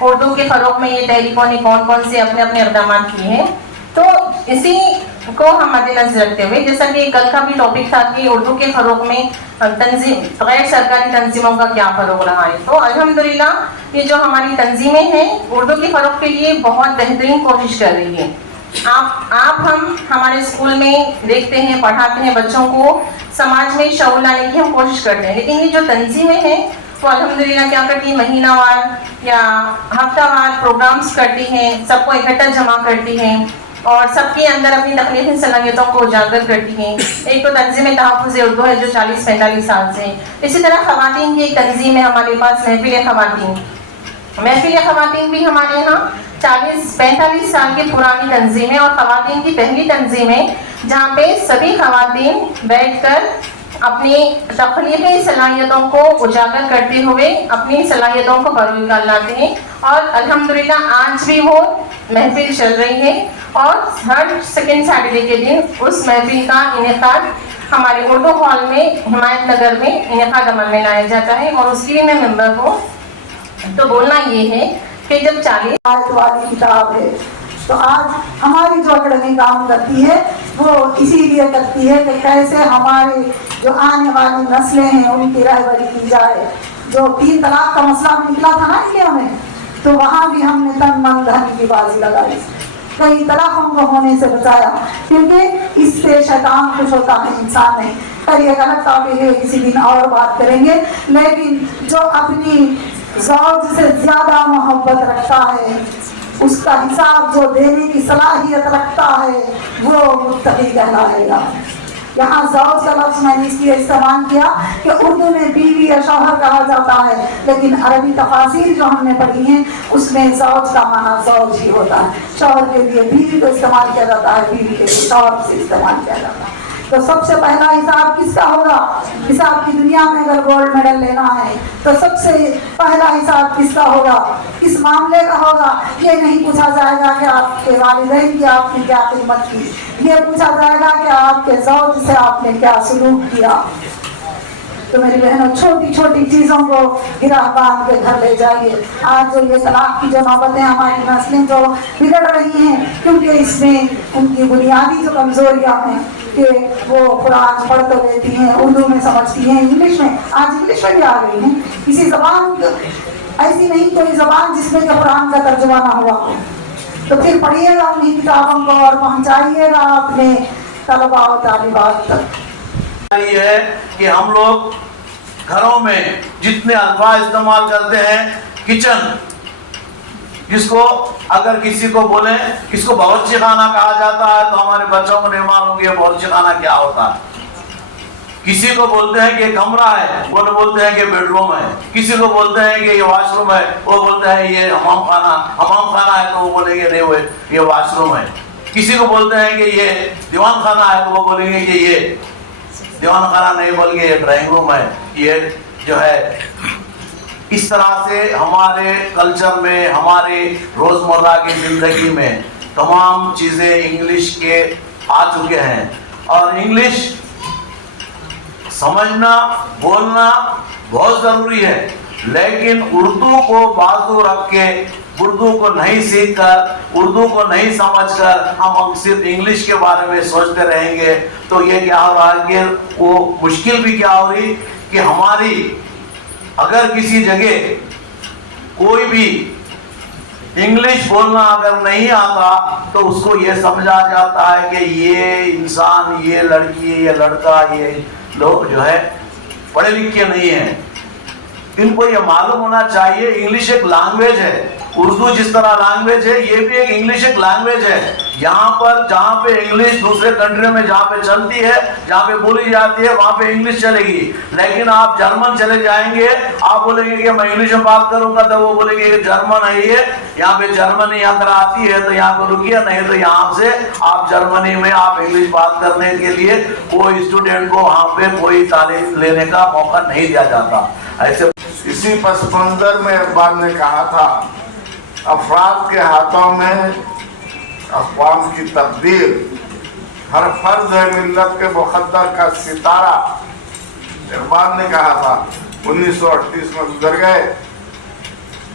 اردو کے فروغ میں یہ تحریکوں نے کون کون سے اپنے اپنے اقدامات کیے ہیں. تو اسی کو ہم مد نظر رکھتے ہوئے, جیسا کہ کل کا بھی ٹاپک تھا کہ اردو کے فروغ میں تنظیم غیر سرکاری تنظیموں کا کیا فروغ رہا ہے, تو الحمدللہ یہ جو ہماری تنظیمیں ہیں اردو کے فروغ کے لیے بہت بہترین کوشش کر رہی ہیں. آپ ہم ہمارے اسکول میں دیکھتے ہیں, پڑھاتے ہیں بچوں کو, سماج میں شعور لانے کی ہم کوشش کرتے ہیں, لیکن یہ جو تنظیمیں ہیں وہ الحمدللہ کیا کرتی ہیں, مہینہ وار یا ہفتہ وار پروگرامز کرتی ہیں, سب کو اکٹھا جمع کرتی ہیں اور سب کے اندر اپنی تخلیقی صلاحیتوں کو اجاگر کرتی ہیں. ایک تو تنظیم تحفظ اردو ہے جو 40-45 سال سے, اسی طرح خواتین کی ایک تنظیم ہے ہمارے پاس, محفل خواتین. محفل خواتین بھی ہمارے یہاں 40-45 سال کی پرانی تنظیم ہے اور خواتین کی پہلی تنظیم ہے جہاں پہ سبھی خواتین بیٹھ کر اپنی تخلیقی صلاحیتوں کو اجاگر کرتے ہوئے اپنی صلاحیتوں کو بروئے لاتے ہیں. اور الحمدللہ آج بھی وہ محفل چل رہی ہے اور ہر سیکنڈ سیٹرڈے کے دن اس محفل کا انعقاد ہمارے اردو ہال میں حمایت نگر میں انعقاد عمل میں لایا جاتا ہے اور اس کے لیے میں ممبر ہوں. تو بولنا یہ ہے کہ جب 40 آیت والی کتاب ہے تو آج ہماری جو اکیڈمی کام کرتی ہے وہ اسی لیے کرتی ہے کہ کیسے ہمارے جو آنے والی نسلیں ہیں ان کی رہبری کی جائے. جو 3 طلاق کا مسئلہ نکلا تھا نا انڈیا میں, تو وہاں بھی ہم نے تن من دھن کی بازی لگائی, کئی طلاقوں کو ہونے سے بچایا, کیونکہ اس سے شیطان خوش ہوتا ہے, انسان نہیں. پر یہ غلط ٹاپک ہے, کسی دن اور بات کریں گے. لیکن جو اپنی زوج سے زیادہ محبت رکھتا ہے, اس کا حساب جو دینے کی صلاحیت رکھتا ہے وہ متقی کہلائے گا. یہاں زوج کا لفظ میں نے اس لیے استعمال کیا کہ اردو میں بیوی یا شوہر کہا جاتا ہے, لیکن عربی تفاسیر جو ہم نے پڑھی ہیں اس میں زوج کا معنی زوج ہی ہوتا ہے. شوہر کے لیے بیوی کو استعمال کیا جاتا ہے, بیوی کے لیے شوہر سے استعمال کیا جاتا ہے. تو سب سے پہلا حساب کس کا ہوگا؟ حساب کی دنیا میں اگر گولڈ میڈل لینا ہے تو سب سے پہلا حساب کس کا ہوگا, کس معاملے کا ہوگا؟ یہ نہیں پوچھا جائے گا کہ آپ کے والدین کی آپ کی کیا خدمت کی, یہ پوچھا جائے گا کہ آپ کے زوج سے آپ نے کیا سلوک کیا. تو میری بہنوں چھوٹی چھوٹی چیزوں کو گرہ باندھ کے گھر لے جائیے. آج جو یہ طلاق کی جو نوبتیں ہماری نسلیں جو بگڑ رہی ہیں, کیونکہ اس میں ان کی بنیادی جو کمزوریاں ہیں کہ وہ قرآن پڑھ تو لیتی ہیں, اردو میں سمجھتی ہیں, انگلش میں, آج انگلش میں بھی آ گئی ہیں. کسی زبان ایسی نہیں کوئی زبان جس میں کہ قرآن کا ترجمہ نہ ہوا ہو. تو پھر پڑھیے گا انہیں کتابوں کو اور پہنچائیے گا اپنے طلباء و طالبات تک. یہ ہے کہ ہم لوگ گھروں میں جتنے الفاظ استعمال کرتے ہیں, کچن جس کو اگر کسی کو بولیں اس کو باورچی خانہ کہا جاتا ہے تو ہمارے بچوں کو نہیں معلوم کہ یہ باورچی خانہ کیا ہوتا ہے. کسی کو بولتے ہیں کہ یہ کمرہ ہے, وہ بولتے ہیں کہ بیڈ روم ہے. کسی کو بولتے ہیں کہ یہ واش روم ہے, وہ بولتے ہیں یہ حمام خانہ ہے, تو وہ بولیں گے نہیں یہ واش روم ہے. کسی کو بولتے ہیں کہ یہ دیوان خانہ ہے, تو وہ بولیں گے کہ یہ دیوان خانہ نہیں بلکہ یہ ڈرائنگ روم ہے. یہ جو ہے اس طرح سے ہمارے کلچر میں, ہمارے روزمرہ کی زندگی میں تمام چیزیں انگلش کے آ چکے ہیں. اور انگلش سمجھنا بولنا بہت ضروری ہے, لیکن اردو کو بازو رکھ کے, اردو کو نہیں سیکھ کر, اردو کو نہیں سمجھ کر ہم صرف انگلش کے بارے میں سوچتے رہیں گے تو یہ کیا ہو رہا ہے کہ وہ مشکل بھی کیا ہو رہی کہ ہماری اگر کسی جگہ کوئی بھی انگلش بولنا اگر نہیں آتا تو اس کو یہ سمجھا جاتا ہے کہ یہ انسان, یہ لڑکی, یہ لڑکا, یہ لوگ جو ہے پڑھے لکھے نہیں ہیں. ان کو یہ معلوم ہونا چاہیے انگلش ایک لینگویج ہے. اردو جس طرح لینگویج ہے یہ بھی ایک انگلش ایک لینگویج ہے. یہاں پر جہاں پہ انگلش دوسرے کنٹری میں جہاں پہ چلتی ہے, جہاں پہ بولی جاتی ہے, وہاں پہ انگلش چلے گی. لیکن آپ جرمن چلے جائیں گے, آپ بولیں گے کہ میں انگلش میں بات کروں گا, تو وہ بولیں گے کہ جرمن ہے یہ, یہاں پہ جرمنی اگر آتی ہے تو یہاں پہ رکیے, نہیں تو یہاں سے آپ جرمنی میں آپ انگلش بات کرنے کے لیے کوئی اسٹوڈنٹ کو وہاں پہ کوئی تعلیم لینے کا موقع نہیں دیا جاتا. ایسے اسی پس منظر میں اقبال نے کہا تھا, افراد کے ہاتھوں میں اقوام کی تقدیر, ہر فرد ہے ملت کے مقدر کا ستارہ. اقبال نے کہا تھا, 1938 میں گزر گئے.